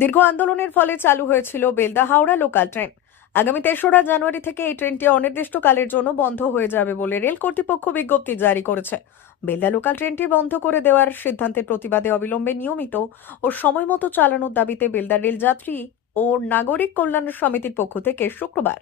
দীর্ঘ আন্দোলনের ফলে চালু হয়েছিল বেলদা হাওড়া লোকাল ট্রেন আগামী তেসরা জানুয়ারি থেকে এই ট্রেনটি অনির্দিষ্টকালের জন্য বন্ধ হয়ে যাবে বলে রেল কর্তৃপক্ষ বিজ্ঞপ্তি জারি করেছে। বেলদা লোকাল ট্রেনটি বন্ধ করে দেওয়ার সিদ্ধান্তের প্রতিবাদে অবিলম্বে নিয়মিত ও সময়মতো চালানোর দাবিতে বেলদা রেলযাত্রী ও নাগরিক কল্যাণ সমিতির পক্ষ থেকে শুক্রবার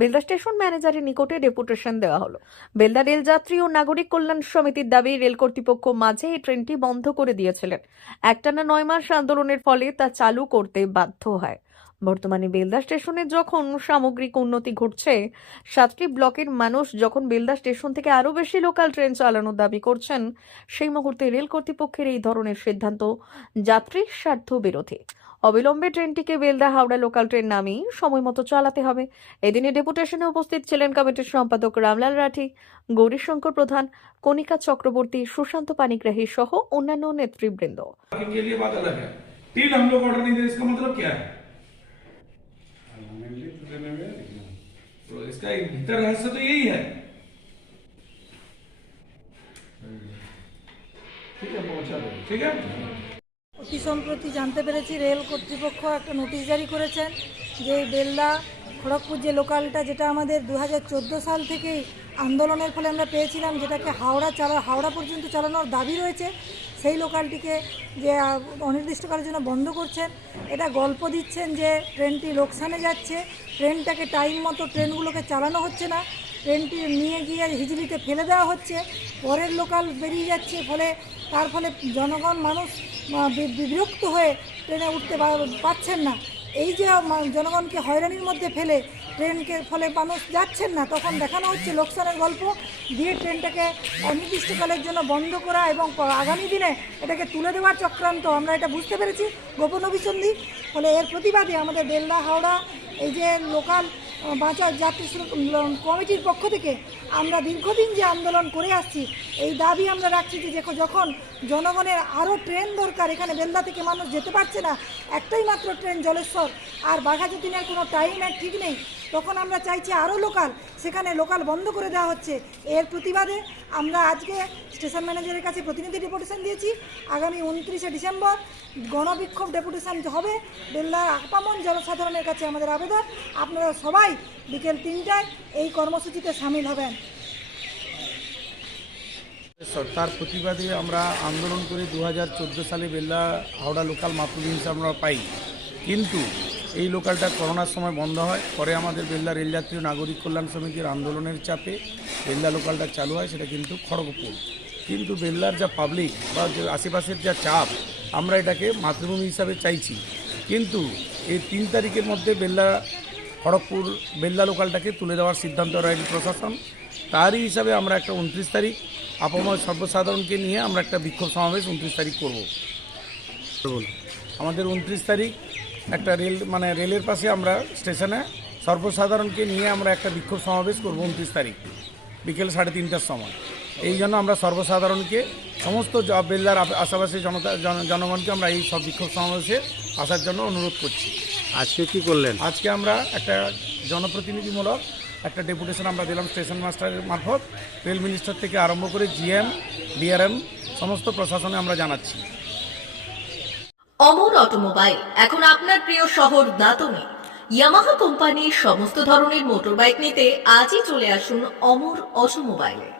বেলদা স্টেশন ম্যানেজারের নিকটে ডেপুটেশন দেওয়া হলো। বেলদা রেলযাত্রী ও নাগরিক কল্যাণ সমিতির দাবি, রেল কর্তৃপক্ষ মাঝে এই ট্রেনটি বন্ধ করে দিয়েছিলেন। একটানা নয় মাস আন্দোলনের ফলে তা চালু করতে বাধ্য হয়। বর্তমানে বেলদা স্টেশনে যখন সামগ্রিক উন্নতি ঘটছে, সাতটি ব্লকের মানুষ যখন বেলদা স্টেশন থেকে আরও বেশি লোকাল ট্রেন চালানোর দাবি করছেন, সেই মুহূর্তে রেল কর্তৃপক্ষের এই ধরনের সিদ্ধান্ত যাত্রীর স্বার্থ বিরোধী অবিলম্বে ট্রেনটিকে বেলদা হাওড়া লোকাল ট্রেন নামেই সময় মতো চালাতে হবে এদিনে ডেপুটেশনে উপস্থিত ছিলেন কমিটির সম্পাদক রামলাল রাঠি গৌরীশঙ্কর প্রধান কণিকা চক্রবর্তী সুশান্ত পানিগ্রাহী সহ অন্যান্য নেতৃবৃন্দ पार्किंग के लिए बात अलग है तीन हम लोग ऑर्डर नहीं दे इसका मतलब क्या है तो इसका एक भीतर रहस्य तो यही है ठीक है पहुंचा दो ठीक है অতি সম্প্রতি জানতে পেরেছি, রেল কর্তৃপক্ষ একটা নোটিশ জারি করেছেন যে বেল্লা খড়গপুর যে লোকালটা যেটা আমাদের দু হাজার চোদ্দ সাল থেকেই আন্দোলনের ফলে আমরা পেয়েছিলাম, যেটাকে হাওড়া চালা, হাওড়া পর্যন্ত চালানোর দাবি রয়েছে, সেই লোকালটিকে যে অনির্দিষ্টকালের জন্য বন্ধ করছেন। এটা গল্প দিচ্ছেন যে, ট্রেনটি লোকসানে যাচ্ছে, ট্রেনটাকে টাইম মতো ট্রেনগুলোকে চালানো হচ্ছে না। ট্রেনটি নিয়ে গিয়ে হিজলিতে ফেলে দেওয়া হচ্ছে। পরের লোকাল বেরিয়ে যাচ্ছে, ফলে তার ফলে জনগণ মানুষ বিরক্ত হয়ে ট্রেনে উঠতে পারছেন না। এই যে জনগণকে হয়রানির মধ্যে ফেলে ট্রেনকে, ফলে মানুষ যাচ্ছেন না, তখন দেখানো হচ্ছে লোকসানের গল্প। দিয়ে ট্রেনটাকে অনির্দিষ্টকালের জন্য বন্ধ করা এবং আগামী দিনে এটাকে তুলে দেওয়ার চক্রান্ত, আমরা এটা বুঝতে পেরেছি। গোপন অভিসন্ধি, ফলে এর প্রতিবাদে আমাদের বেল্লা হাওড়া, এই যে লোকাল বাঁচাও যাত্রী কমিটির পক্ষ থেকে আমরা দীর্ঘদিন যে আন্দোলন করে আসছি, এই দাবি আমরা রাখছি যে দেখো যখন জনগণের আরও ট্রেন দরকার, এখানে বেলদা থেকে মানুষ যেতে পারছে না, একটাই মাত্র ট্রেন জলেশ্বর, আর বাঘাযতীনের কোনো টাইম আর ঠিক নেই। তখন আমরা চাইছি আরও লোকাল সেখানে লোকাল বন্ধ করে দেওয়া হচ্ছে। এর প্রতিবাদে আমরা আজকে স্টেশন ম্যানেজারের কাছে প্রতিনিধি ডেপুটেশন দিয়েছি। আগামী উনত্রিশে ডিসেম্বর গণবিক্ষোভ ডেপুটেশন হবে। বেল্লার আপামন জনসাধারণের কাছে আমাদের আবেদন। আপনারা সবাই বিকেল তিনটায় এই কর্মসূচিতে সামিল হবেন। তার প্রতিবাদে আমরা আন্দোলন করে দু হাজার চোদ্দ সালে বেল্লা হাওড়া লোকাল মাতৃ হিসেবে আমরা পাই। কিন্তু এই লোকালটা করোনার সময় বন্ধ হয়, পরে আমাদের বেল্লা রেলযাত্রী নাগরিক কল্যাণ সমিতির আন্দোলনের চাপে বেল্লা লোকালটা চালু হয়, সেটা কিন্তু খড়গপুর। কিন্তু বেল্লার যা পাবলিক বা আশেপাশের যা চাপ, আমরা এটাকে মাতৃভূমি হিসাবে চাইছি। কিন্তু এই তিন তারিখের মধ্যে বেল্লা খড়গপুর বেল্লা লোকালটাকে তুলে দেওয়ার সিদ্ধান্ত রেল প্রশাসন। তারই হিসাবে আমরা একটা উনত্রিশ তারিখ আপাময় সর্বসাধারণকে নিয়ে আমরা একটা বিক্ষোভ সমাবেশ উনত্রিশ তারিখ করব। আমাদের উনত্রিশ তারিখ একটা রেল মানে রেলের পাশে আমরা স্টেশনে সর্বসাধারণকে নিয়ে আমরা একটা বিক্ষোভ সমাবেশ করব উনত্রিশ তারিখ, বিকেল সাড়ে তিনটার সময়। এই জন্য আমরা সর্বসাধারণকে সমস্ত বেল্লার আশেপাশে জনতা জন- জনগণকে আমরা এই সব বিক্ষোভ সমাবেশে আসার জন্য অনুরোধ করছি। আজকে কি করলেন? আজকে আমরা একটা জনপ্রতিনিধিমূলক একটা ডেপুটেশন আমরা দিলাম স্টেশন মাস্টারের মারফত। রেল মিনিস্টার থেকে আরম্ভ করে জিএম ডিআরএম সমস্ত প্রশাসনে আমরা জানাচ্ছি। অমর অটোমোবাইল এখন আপনার প্রিয় শহর দাতনে। ইয়ামাহা কোম্পানির সমস্ত ধরনের মোটরবাইক নিতে আজই চলে আসুন অমর অটোমোবাইলে।